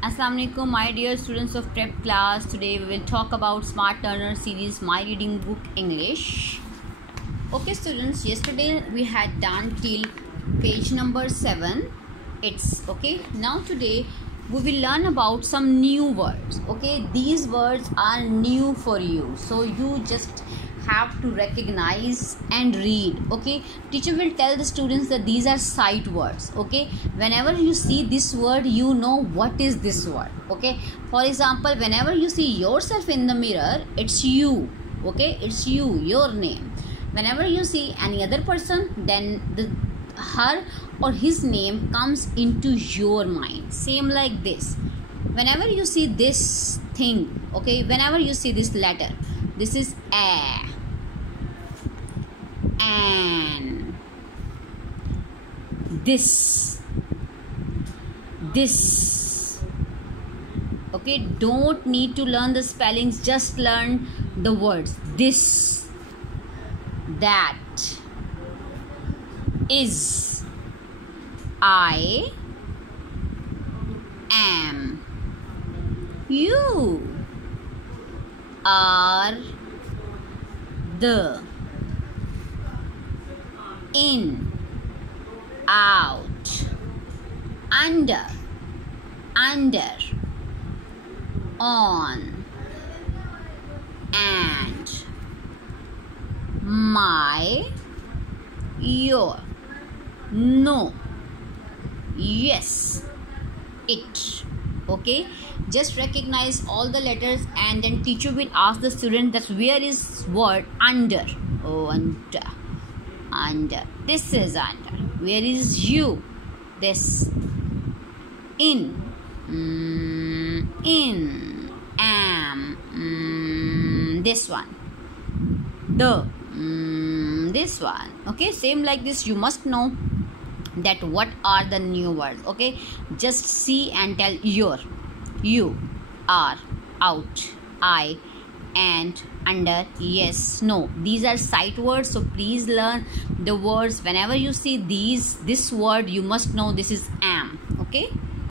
Assalamualaikum, my dear students of prep class. Today we will talk about Smart Learner series My Reading Book English. Okay students, yesterday we had done till page number 7. It's okay. Now today we will learn about some new words. Okay, these words are new for you, so you just have to recognize and read. Okay, teacher will tell the students that these are sight words. Okay, whenever you see this word, you know what is this word. Okay, for example, whenever you see yourself in the mirror, it's you. Okay, it's you, your name. Whenever you see any other person, then her or his name comes into your mind. Same like this. Whenever you see this thing, okay, whenever you see this letter, this is a, and, this. Okay, don't need to learn the spellings, just learn the words. This, that, is, I, am, you, are, the, in, out, under, on, and, my, your, no, yes, it. Okay, just recognize all the letters, and then teacher will ask the student that where is word under. Oh, under, this is under. Where is you? This. In, in, am, this one. The, this one. Okay, same like this. You must know that what are the new words. Okay, just see and tell your, you, are, out, I, and, under, yes, no. These are sight words, so please learn the words. Whenever you see this word, you must know this is am. Okay.